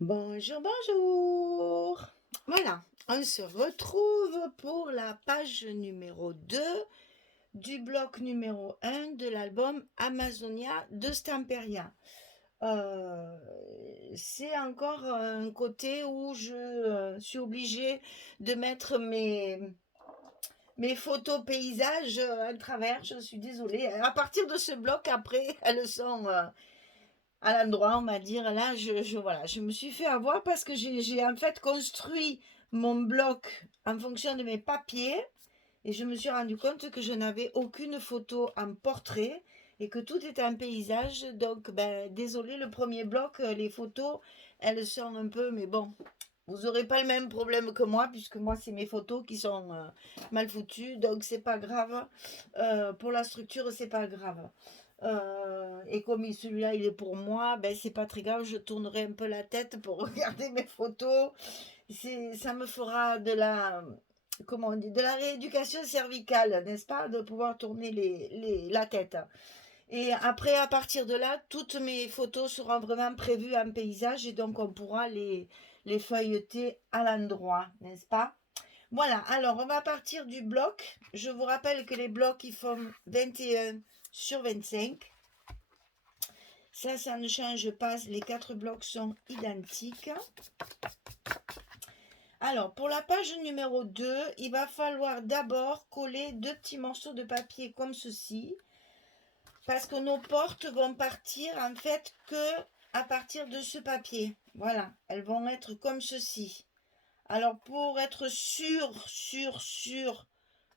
Bonjour, bonjour. Voilà, on se retrouve pour la page numéro 2 du bloc numéro 1 de l'album Amazonia de Stamperia. Euh, c'est encore un côté où je suis obligée de mettre mes photos paysages à travers. Je suis désolée. À partir de ce bloc, après, elles sont à l'endroit, on va dire. Là, voilà, je me suis fait avoir parce que j'ai en fait construit mon bloc en fonction de mes papiers et je me suis rendu compte que je n'avais aucune photo en portrait et que tout était un paysage. Donc, ben, désolé, le premier bloc, les photos, elles sont un peu, mais bon. Vous n'aurez pas le même problème que moi, puisque moi, c'est mes photos qui sont mal foutues, donc c'est pas grave. Pour la structure, c'est pas grave. Et comme celui-là, il est pour moi, ben c'est pas très grave, je tournerai un peu la tête pour regarder mes photos. Ça me fera comment on dit, de la rééducation cervicale, n'est-ce pas, de pouvoir tourner la tête. Et après, à partir de là, toutes mes photos seront vraiment prévues en paysage et donc on pourra les feuilleter à l'endroit, n'est-ce pas? Voilà, alors on va partir du bloc. Je vous rappelle que les blocs, ils font 21 sur 25. Ça ne change pas, les 4 blocs sont identiques. Alors, pour la page numéro 2, il va falloir d'abord coller 2 petits morceaux de papier comme ceci. Parce que nos portes vont partir en fait que à partir de ce papier. Voilà, elles vont être comme ceci. Alors pour être sûr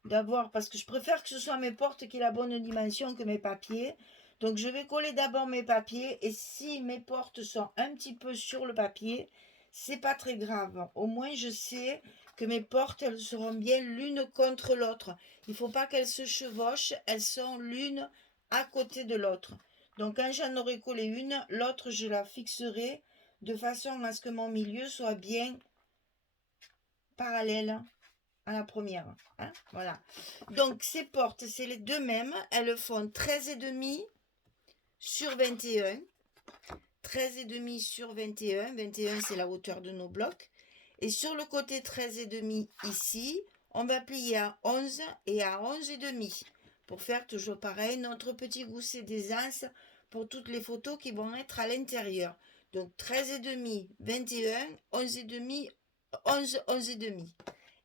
d'avoir, parce que je préfère que ce soit mes portes qui aient la bonne dimension que mes papiers. Donc je vais coller d'abord mes papiers et si mes portes sont un petit peu sur le papier, c'est pas très grave. Au moins je sais que mes portes elles seront bien l'une contre l'autre. Il faut pas qu'elles se chevauchent, elles sont l'une à côté de l'autre. Donc quand j'en aurai collé une, l'autre je la fixerai de façon à ce que mon milieu soit bien parallèle à la première. Hein, voilà. Donc ces portes, c'est les deux mêmes. Elles font 13,5 sur 21. 13,5 sur 21. 21, c'est la hauteur de nos blocs. Et sur le côté 13,5 ici, on va plier à 11 et à 11,5 pour faire toujours pareil notre petit gousset d'aisance pour toutes les photos qui vont être à l'intérieur. Donc 13,5, 21, 11,5, 11, 11,5.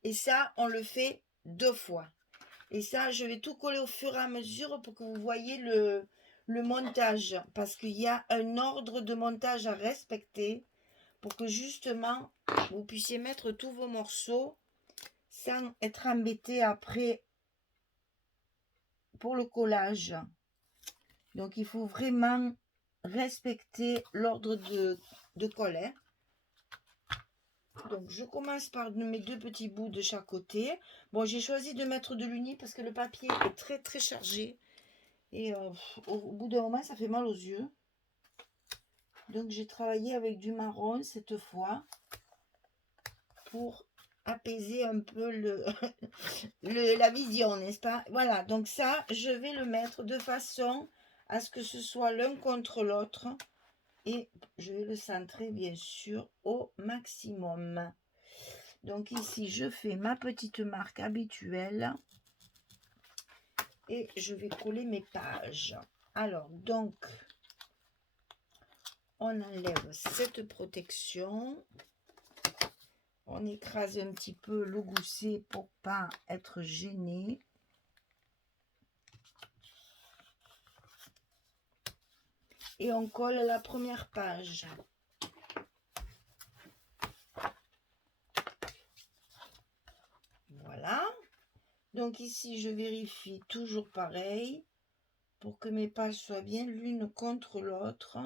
Et ça, on le fait 2 fois. Et ça, je vais tout coller au fur et à mesure pour que vous voyez le montage. Parce qu'il y a un ordre de montage à respecter pour que justement, vous puissiez mettre tous vos morceaux sans être embêté après pour le collage. Donc, il faut vraiment respecter l'ordre de colle. Hein. Donc, je commence par mes 2 petits bouts de chaque côté. Bon, j'ai choisi de mettre de l'uni parce que le papier est très très chargé. Et au bout d'un moment, ça fait mal aux yeux. Donc, j'ai travaillé avec du marron cette fois pour apaiser un peu la vision, n'est-ce pas? Voilà, donc ça, je vais le mettre de façon à ce que ce soit l'un contre l'autre. Et je vais le centrer, bien sûr, au maximum. Donc ici, je fais ma petite marque habituelle et je vais coller mes pages. Alors, donc, on enlève cette protection. On écrase un petit peu le gousset pour pas être gêné. Et on colle la première page. Voilà. Donc ici, je vérifie toujours pareil pour que mes pages soient bien l'une contre l'autre.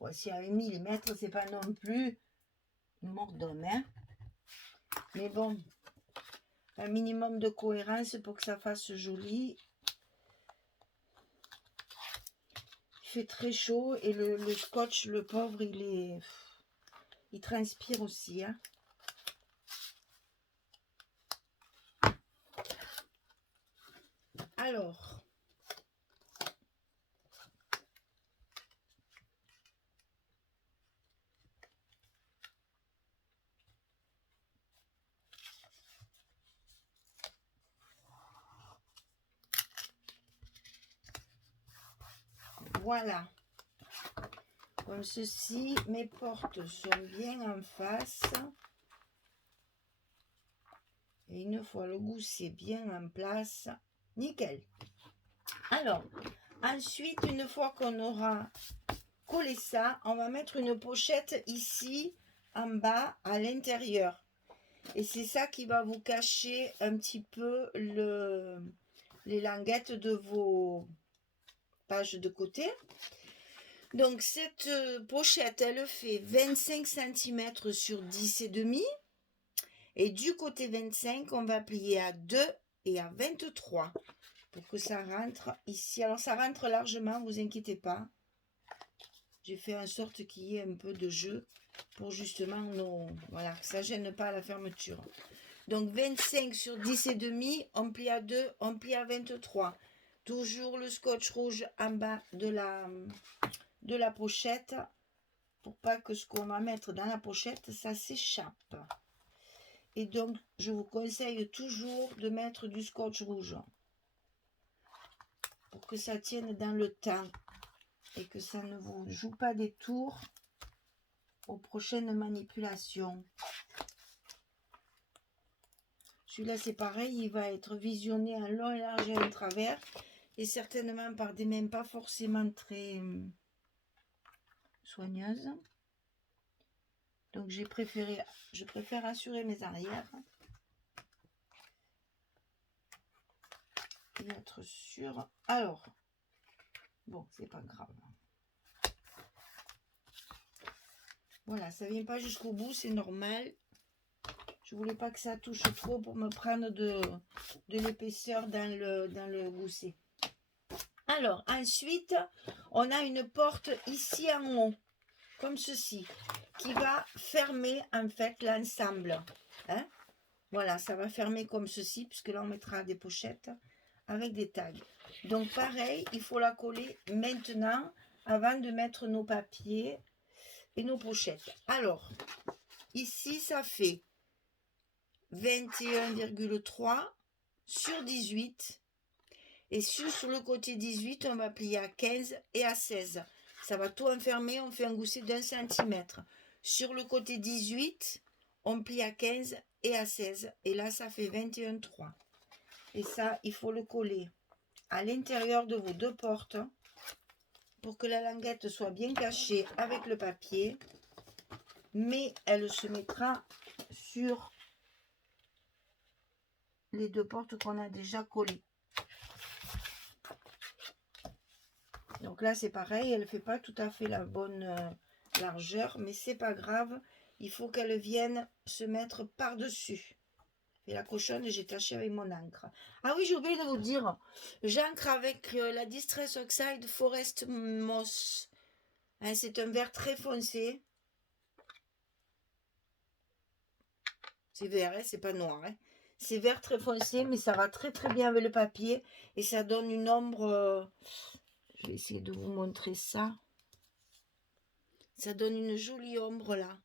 Voici à 1 mm, c'est pas non plus une mort d'homme, hein. Mais bon, un minimum de cohérence pour que ça fasse joli. Il fait très chaud et le scotch, le pauvre, il transpire aussi, hein. Alors, Voilà. Comme ceci, mes portes sont bien en face. Et une fois le gousset bien en place, nickel. Alors, ensuite, une fois qu'on aura collé ça, on va mettre une pochette ici, en bas, à l'intérieur. Et c'est ça qui va vous cacher un petit peu les languettes de vos pages de côté. Donc, cette pochette, elle fait 25 cm sur 10,5. Et du côté 25, on va plier à 2 et à 23 pour que ça rentre ici. Alors, ça rentre largement, vous inquiétez pas. J'ai fait en sorte qu'il y ait un peu de jeu pour justement voilà, que ça ne gêne pas la fermeture. Donc, 25 sur 10,5, on plie à 2, on plie à 23. Toujours le scotch rouge en bas de la pochette pour pas que ce qu'on va mettre dans la pochette, ça s'échappe. Et donc, je vous conseille toujours de mettre du scotch rouge pour que ça tienne dans le temps et que ça ne vous joue pas des tours aux prochaines manipulations. Celui-là, c'est pareil, il va être visionné en long, large et en travers et certainement par des mains pas forcément très soigneuses. Donc, je préfère assurer mes arrières. Et être sûr. Alors, bon, c'est pas grave. Voilà, ça vient pas jusqu'au bout, c'est normal. Je voulais pas que ça touche trop pour me prendre de l'épaisseur dans le gousset. Alors, ensuite, on a une porte ici en haut, comme ceci, qui va fermer en fait l'ensemble. Hein? Voilà, ça va fermer comme ceci, puisque là on mettra des pochettes avec des tags. Donc pareil, il faut la coller maintenant avant de mettre nos papiers et nos pochettes. Alors, ici ça fait 21,3 sur 18. Et sur le côté 18, on va plier à 15 et à 16. Ça va tout enfermer, on fait un gousset d'1 cm. Sur le côté 18, on plie à 15 et à 16. Et là, ça fait 21,3. Et ça, il faut le coller à l'intérieur de vos deux portes pour que la languette soit bien cachée avec le papier. Mais elle se mettra sur les deux portes qu'on a déjà collées. Donc là, c'est pareil, elle ne fait pas tout à fait la bonne largeur, mais c'est pas grave. Il faut qu'elle vienne se mettre par-dessus. Et la cochonne, j'ai taché avec mon encre. Ah oui, j'ai oublié de vous dire, j'encre avec la Distress Oxide Forest Moss. Hein, c'est un vert très foncé. C'est vert, hein, c'est pas noir. Hein. C'est vert très foncé, mais ça va très très bien avec le papier. Et ça donne une ombre... je vais essayer de vous montrer ça. Ça donne une jolie ombre là.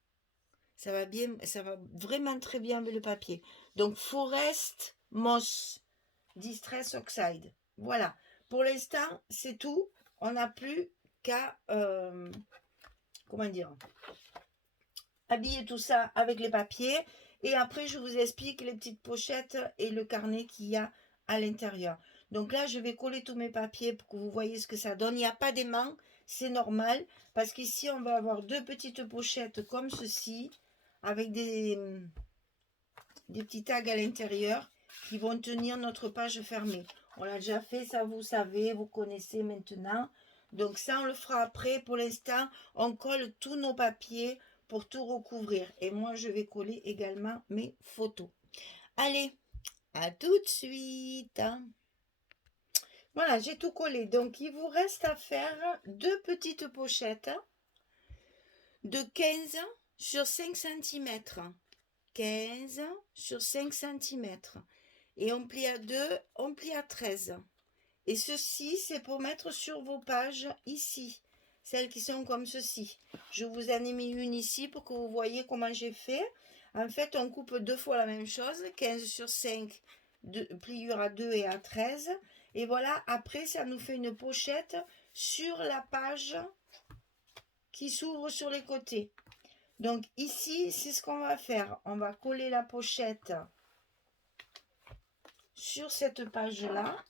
Ça va bien, ça va vraiment très bien avec le papier. Donc Forest Moss Distress Oxide. Voilà. Pour l'instant, c'est tout. On n'a plus qu'à comment dire, habiller tout ça avec les papiers. Et après, je vous explique les petites pochettes et le carnet qu'il y a à l'intérieur. Donc là, je vais coller tous mes papiers pour que vous voyez ce que ça donne. Il n'y a pas d'aimant, c'est normal. Parce qu'ici, on va avoir deux petites pochettes comme ceci, avec des petits tags à l'intérieur qui vont tenir notre page fermée. On l'a déjà fait, ça vous savez, vous connaissez maintenant. Donc ça, on le fera après. Pour l'instant, on colle tous nos papiers pour tout recouvrir. Et moi, je vais coller également mes photos. Allez, à tout de suite. Voilà, j'ai tout collé. Donc, il vous reste à faire deux petites pochettes de 15 sur 5 cm. 15 sur 5 cm. Et on plie à 2, on plie à 13. Et ceci, c'est pour mettre sur vos pages ici. Celles qui sont comme ceci. Je vous en ai mis une ici pour que vous voyez comment j'ai fait. En fait, on coupe deux fois la même chose. 15 sur 5, pliure à 2 et à 13. Et voilà, après, ça nous fait une pochette sur la page qui s'ouvre sur les côtés. Donc ici, c'est ce qu'on va faire. On va coller la pochette sur cette page-là.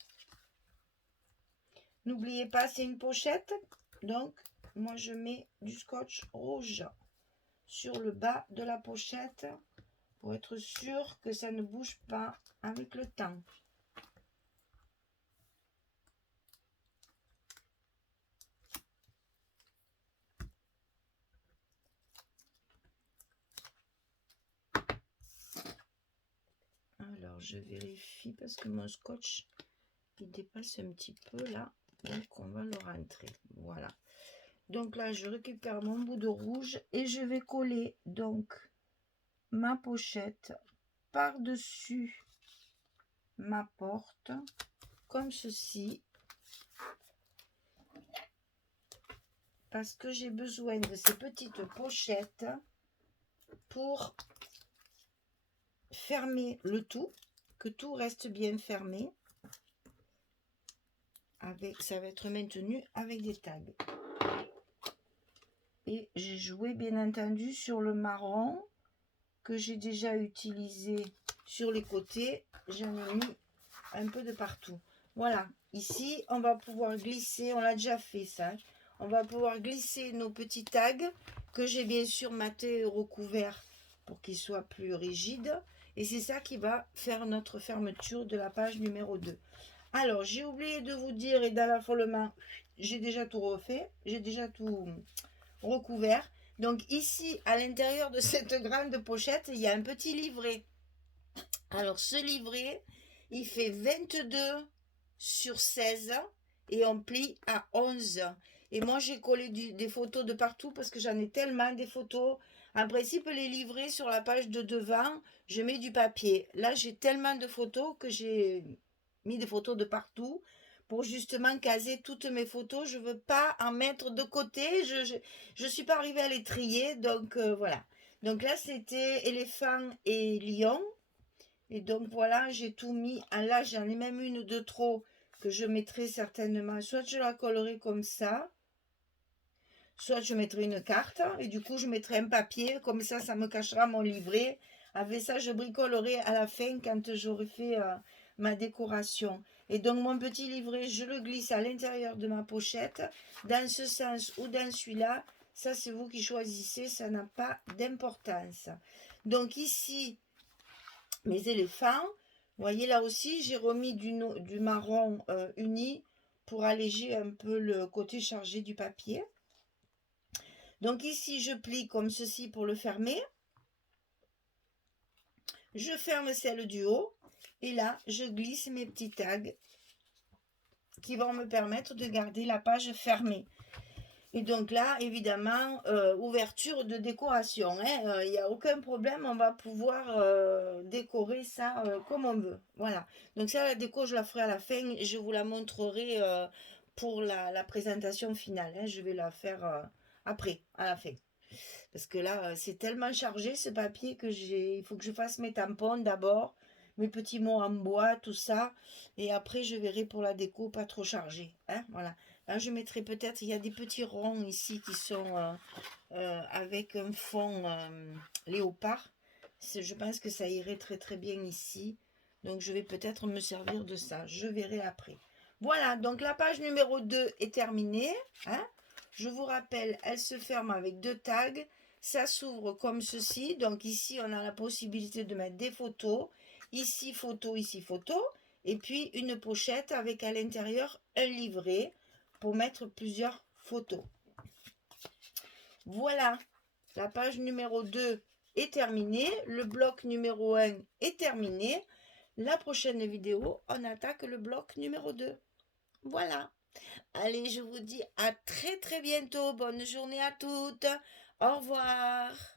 N'oubliez pas, c'est une pochette. Donc, moi, je mets du scotch rouge sur le bas de la pochette pour être sûr que ça ne bouge pas avec le temps. Alors, je vérifie parce que mon scotch, il dépasse un petit peu là. Donc, on va le rentrer. Voilà. Donc là, je récupère mon bout de rouge et je vais coller donc ma pochette par-dessus ma porte, comme ceci. Parce que j'ai besoin de ces petites pochettes pour fermer le tout, que tout reste bien fermé. Ça va être maintenu avec des tags. Et j'ai joué bien entendu sur le marron que j'ai déjà utilisé sur les côtés. J'en ai mis un peu de partout. Voilà, ici on va pouvoir glisser, on l'a déjà fait ça. On va pouvoir glisser nos petits tags que j'ai bien sûr maté et recouvert pour qu'ils soient plus rigides. Et c'est ça qui va faire notre fermeture de la page numéro 2. Alors, j'ai oublié de vous dire, et dans l'affolement, j'ai déjà tout refait, j'ai déjà tout recouvert. Donc ici, à l'intérieur de cette grande pochette, il y a un petit livret. Alors, ce livret, il fait 22 sur 16 et on plie à 11. Et moi, j'ai collé des photos de partout parce que j'en ai tellement des photos. En principe, les livrets sur la page de devant, je mets du papier. Là, j'ai tellement de photos que j'ai mis des photos de partout pour justement caser toutes mes photos. Je ne veux pas en mettre de côté. Je suis pas arrivée à les trier. Donc, voilà. Donc là, c'était éléphant et lion. Et donc, voilà, j'ai tout mis. Ah, là, j'en ai même une de trop que je mettrai certainement. Soit je la collerai comme ça, soit je mettrai une carte. Et du coup, je mettrai un papier. Comme ça me cachera mon livret. Avec ça, je bricolerai à la fin quand j'aurai fait ma décoration. Et donc, mon petit livret, je le glisse à l'intérieur de ma pochette. Dans ce sens ou dans celui-là, ça, c'est vous qui choisissez. Ça n'a pas d'importance. Donc, ici, mes éléphants. Vous voyez, là aussi, j'ai remis du marron uni pour alléger un peu le côté chargé du papier. Donc ici, je plie comme ceci pour le fermer. Je ferme celle du haut. Et là, je glisse mes petits tags qui vont me permettre de garder la page fermée. Et donc là, évidemment, ouverture de décoration. Il n'y a aucun problème, on va pouvoir décorer ça comme on veut. Voilà. Donc ça, la déco, je la ferai à la fin. Je vous la montrerai pour la présentation finale. Je vais la faire après, à la fin. Parce que là, c'est tellement chargé ce papier que il faut que je fasse mes tampons d'abord, mes petits mots en bois, tout ça. Et après, je verrai pour la déco, pas trop chargé. Voilà. Là, je mettrai peut-être, il y a des petits ronds ici qui sont avec un fond léopard. Je pense que ça irait très très bien ici. Donc, je vais peut-être me servir de ça. Je verrai après. Voilà, donc la page numéro 2 est terminée. Je vous rappelle, elle se ferme avec 2 tags. Ça s'ouvre comme ceci. Donc ici, on a la possibilité de mettre des photos. Ici, photo, ici, photo. Et puis, une pochette avec à l'intérieur un livret pour mettre plusieurs photos. Voilà, la page numéro 2 est terminée. Le bloc numéro 1 est terminé. La prochaine vidéo, on attaque le bloc numéro 2. Voilà. Allez, je vous dis à très très bientôt. Bonne journée à toutes. Au revoir.